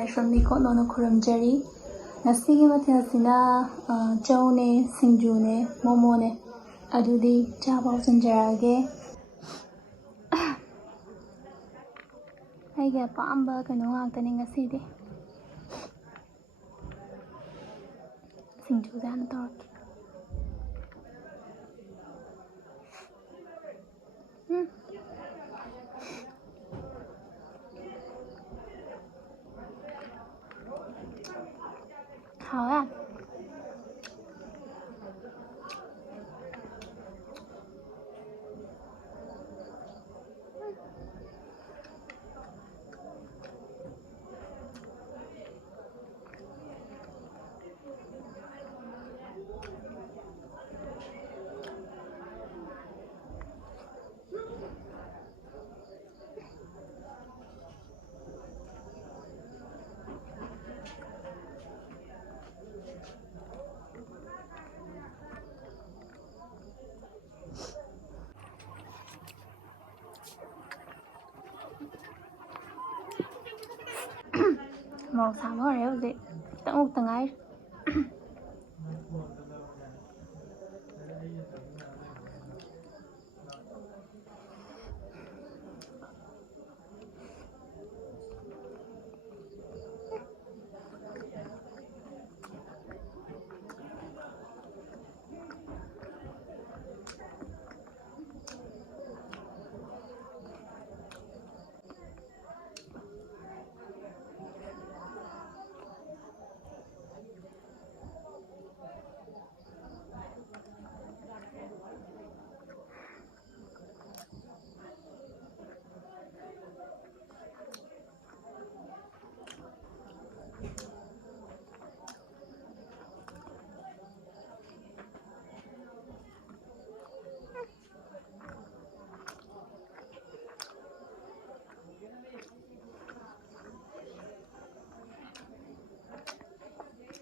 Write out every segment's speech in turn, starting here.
ꯂꯥꯏꯁ꯭ꯔꯝꯅꯤ ꯈꯣꯠꯅꯣꯅ ꯈꯨꯔꯨꯝꯖꯔꯤ ꯉꯁꯤꯒꯤ ꯃꯊꯦꯜꯁꯤꯅ ꯆꯧꯅꯦ ꯁꯤꯡꯖꯨꯅꯦ ꯃꯣꯃꯣꯅꯦ ꯑꯗꯨꯗꯤ ꯆꯥꯕ ꯍꯧꯖꯤꯟꯖꯔꯛꯑꯒꯦ ꯑꯩꯒꯤ ꯑꯄꯥꯝꯕ ꯀꯩꯅꯣ ꯉꯥꯛꯇꯅꯤ ꯉꯁꯤꯗꯤ ꯁꯤꯡꯖꯨꯁꯦ ꯍꯥꯟꯅ ꯇꯧꯔꯛꯀꯦ 하와 ꯃꯣꯔꯣꯛ ꯁꯥꯕ ꯍꯧꯔꯦ ꯍꯧꯖꯤꯛ ꯈꯤꯇꯪ ꯃꯨꯛꯇ ꯉꯥꯏꯔꯤ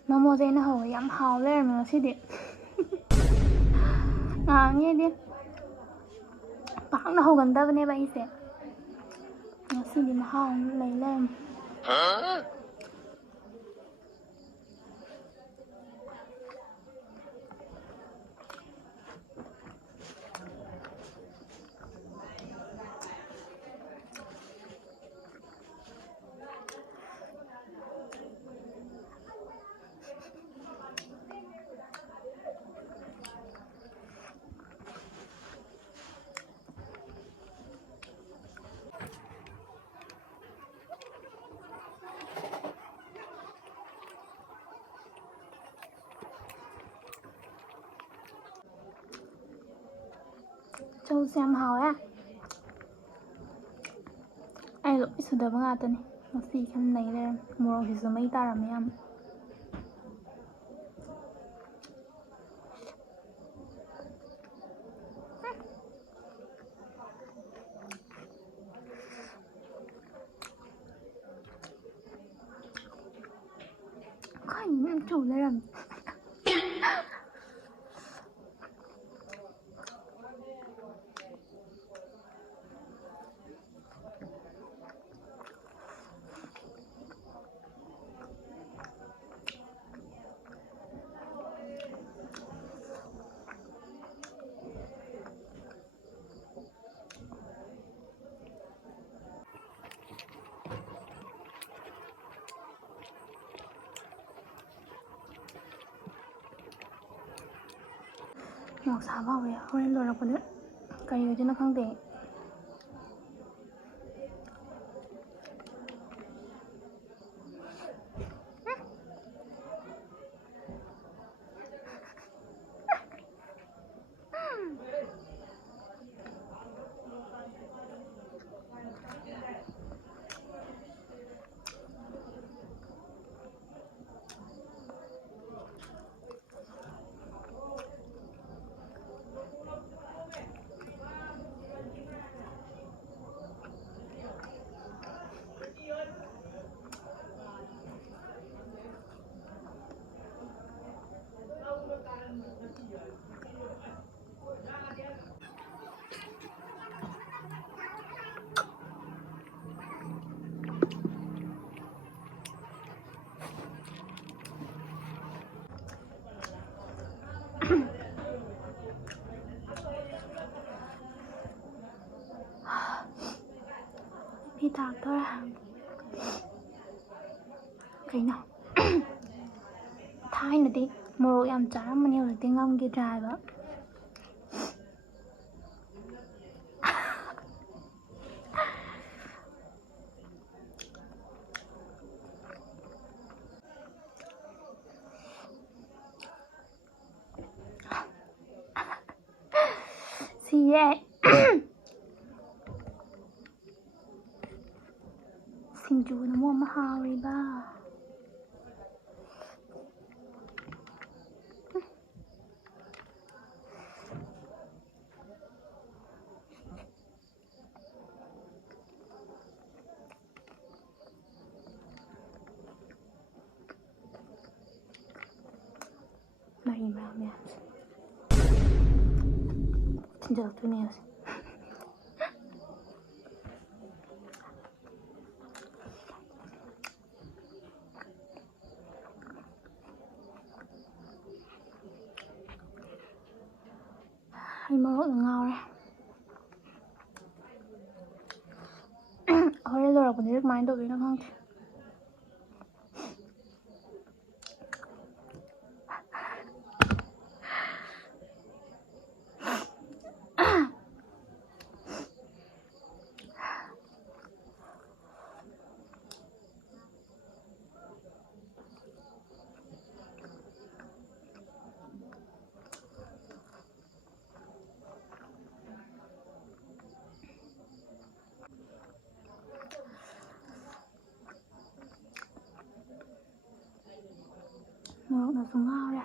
ꯃꯣꯃꯣꯁꯦ ꯑꯩꯅ ꯍꯧꯋꯦ ꯌꯥꯝ ꯍꯥꯎ ꯂꯩꯔꯝꯃꯦ ꯉꯁꯤꯗꯤ ꯉꯥꯡꯉꯦꯗꯤ ꯄꯥꯛꯅ ꯍꯧꯒꯟꯗꯕꯅꯦꯕ ꯑꯩꯁꯦ ꯉꯁꯤꯗꯤ ꯃꯍꯥꯎ ꯑꯃ ꯂꯩ ꯂꯩꯔꯝꯃꯦ ꯆꯧꯁꯦ ꯌꯥꯝ ꯍꯥꯎꯋꯦ ꯑꯩ ꯂꯣꯏ ꯁꯨꯗꯕ ꯉꯥꯛꯇꯅꯤ ꯉꯁꯤ ꯈꯟ ꯅꯩ ꯂꯩꯔꯝꯃꯦ ꯃꯣꯔꯣꯛꯁꯤꯁꯨ ꯃꯩ ꯇꯥꯔꯝꯃꯦ ꯌꯥꯝ ꯈꯥꯏꯅ ꯆꯨ ꯂꯩꯔꯝꯃꯦ ꯃꯣꯔꯣꯛ ꯁꯥꯕ ꯍꯧꯋꯦ ꯍꯣꯔꯦꯟ ꯂꯣꯏꯔꯛꯄꯗ ꯀꯔꯤ ꯑꯣꯏꯗꯣꯏꯅꯣ ꯈꯪꯗꯦ ꯐꯤ ꯇꯥꯛꯇꯣꯔꯦ ꯀꯩꯅꯣ ꯊꯥꯏꯅꯗꯤ ꯃꯣꯔꯣꯛ ꯌꯥꯝ ꯆꯥꯔꯝꯕꯅꯤ ꯍꯧꯖꯤꯛꯇꯤ ꯉꯝꯈꯤꯗ꯭ꯔꯦ ꯍꯥꯏꯕ ꯁꯤꯌꯦ ꯁꯤꯡꯖꯨꯅ ꯑꯃ ꯍꯥꯎꯔꯤꯕ ꯃꯔꯤ ꯃꯔꯥꯡ ꯃꯌꯥꯝꯁꯦ ꯊꯤꯟꯖꯜꯂꯛꯇꯣꯏꯅꯦ ꯍꯧꯖꯤꯛ ꯑꯩ ꯃꯣꯔꯣꯛꯅ ꯉꯥꯎꯔꯦ ꯍꯣꯔꯦꯟ ꯂꯣꯏꯔꯛꯄꯗꯗꯤ ꯀꯃꯥꯏꯅ ꯇꯧꯗꯣꯏꯅꯣ ꯈꯪꯗꯦ ꯃꯣꯔꯣꯛꯅꯁꯨ ꯉꯥꯎꯔꯦ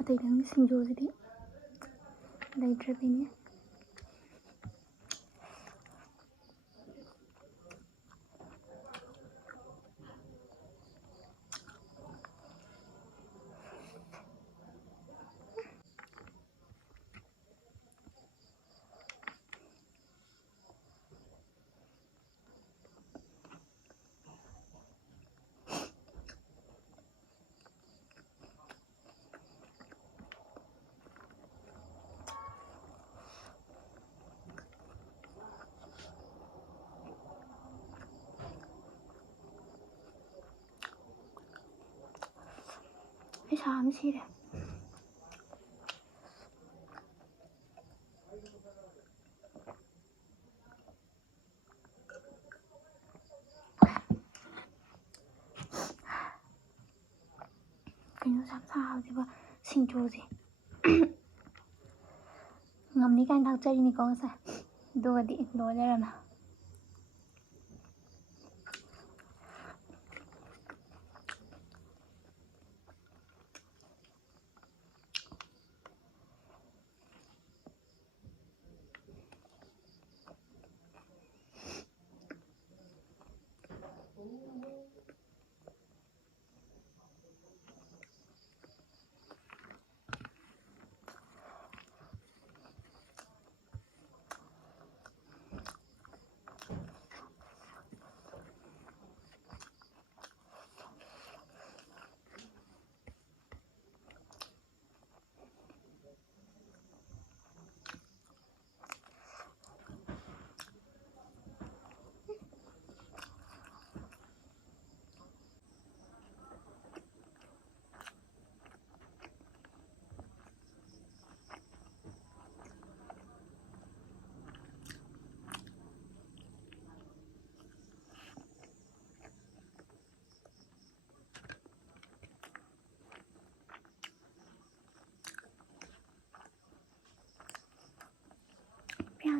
ꯑꯇꯩꯗꯪ ꯁꯤꯡꯖꯨꯁꯤꯗꯤ ꯂꯩꯇ꯭ꯔꯕꯤꯅꯤ ꯑꯩ ꯁꯥꯕꯅ ꯁꯤꯔꯦ ꯀꯩꯅꯣ ꯌꯥꯝ ꯁꯥꯕꯁꯤꯕ ꯁꯤꯡꯖꯨꯁꯦ ꯉꯝꯅꯤ ꯀꯥꯏꯅ ꯊꯥꯛꯆꯔꯤꯅꯤꯀꯣ ꯉꯁꯥꯏ ꯑꯗꯨꯒꯗꯤ ꯂꯣꯏ ꯂꯩꯔꯝꯃꯦ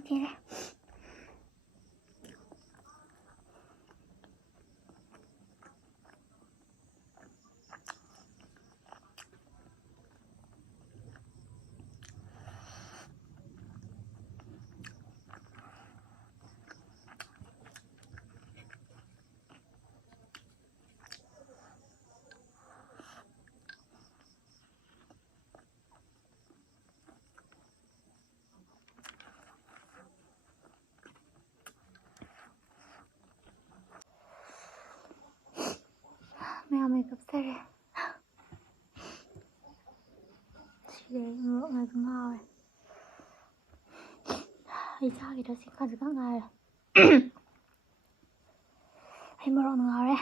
ꯀꯦꯜꯂꯦ ꯃꯌꯥꯝ ꯀꯞꯆꯔꯦ ꯁꯤꯗꯩ ꯃꯣꯔꯣꯛ ꯉꯥꯏꯕ ꯉꯥꯎꯔꯦ ꯑꯩ ꯆꯥꯈꯤꯗ꯭ꯔꯥ ꯁꯤ ꯈꯖꯤꯛꯈꯛ ꯉꯥꯏꯔꯦ ꯑꯩ ꯃꯣꯔꯣꯛꯅ ꯉꯥꯎꯔꯦ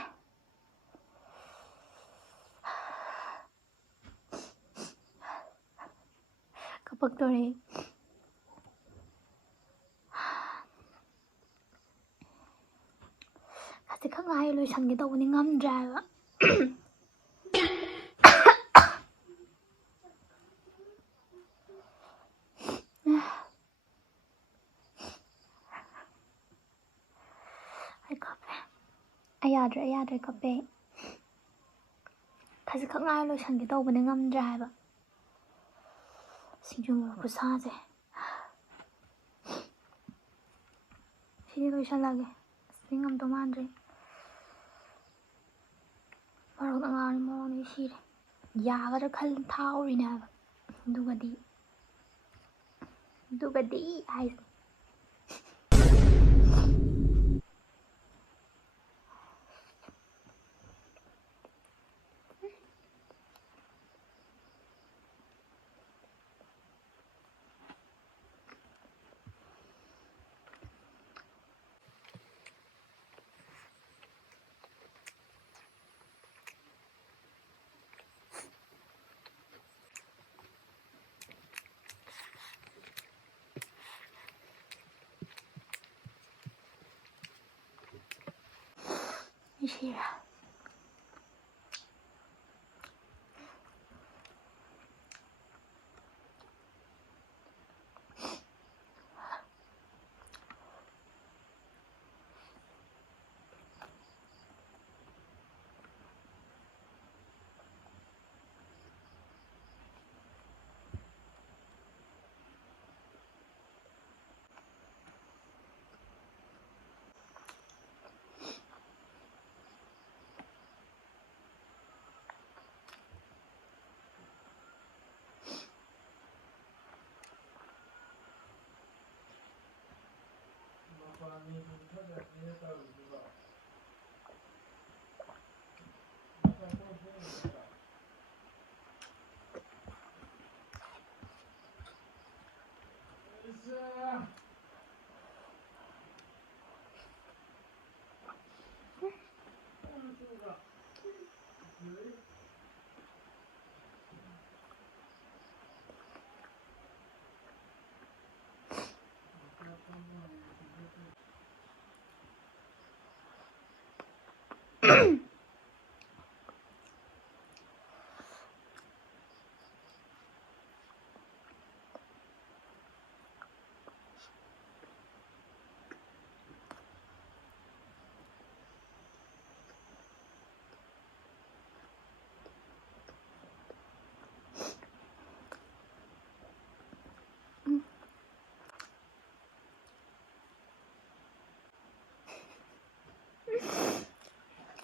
ꯀꯞꯄꯛꯇꯣꯔꯦ ꯈꯖꯤꯛꯈꯛ ꯉꯥꯏꯔꯦ ꯂꯣꯏꯁꯟꯒꯦ ꯇꯧꯕꯅꯤ ꯉꯝꯗ꯭ꯔꯦ ꯍꯥꯏꯕ ꯑꯩ ꯀꯞꯄꯦ ꯑꯩ ꯌꯥꯗ꯭ꯔꯦ ꯀꯞꯄꯦ ꯈꯖꯤꯛꯈꯛ ꯉꯥꯏꯔꯦ ꯂꯣꯏꯁꯟꯒꯦ ꯇꯧꯕꯅꯤ ꯉꯝꯗ꯭ꯔꯦ ꯍꯥꯏꯕ ꯁꯤꯡꯖꯨ ꯃꯣꯔꯣꯛ ꯈꯨꯁꯥꯁꯦ ꯁꯤꯗꯤ ꯂꯣꯏꯁꯜꯂꯒꯦ ꯑꯁ ꯉꯝꯗꯧ ꯃꯥꯟꯗ꯭ꯔꯦ ꯃꯣꯔꯣꯛꯅ ꯉꯥꯎꯔꯦ ꯃꯣꯔꯣꯛꯅ ꯁꯤꯔꯦ ꯌꯥꯒꯗ꯭ꯔꯥ ꯈꯜ ꯊꯥꯎꯔꯤꯅꯦ ꯍꯥꯏꯕ ꯑꯗꯨꯒꯗꯤ ꯍꯥꯏꯁꯦ sira.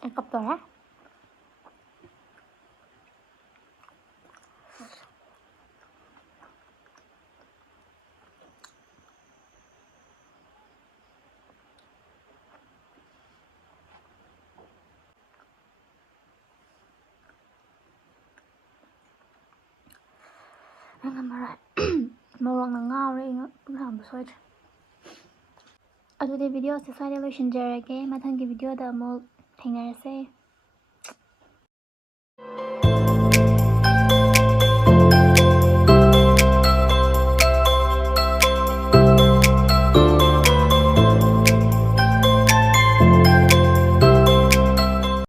A깝tore. Morong ngawre ngam soitre. ꯑꯗꯨꯗꯤ ꯚꯤꯗꯤꯑꯣꯁꯦ ꯁ꯭ꯋꯥꯏꯗ ꯂꯣꯏꯁꯤꯟꯖꯔꯒꯦ ꯃꯊꯪꯒꯤ ꯚꯤꯗꯤꯑꯣꯗ ꯑꯃꯨꯛ ꯊꯦꯡꯅꯔꯁꯦ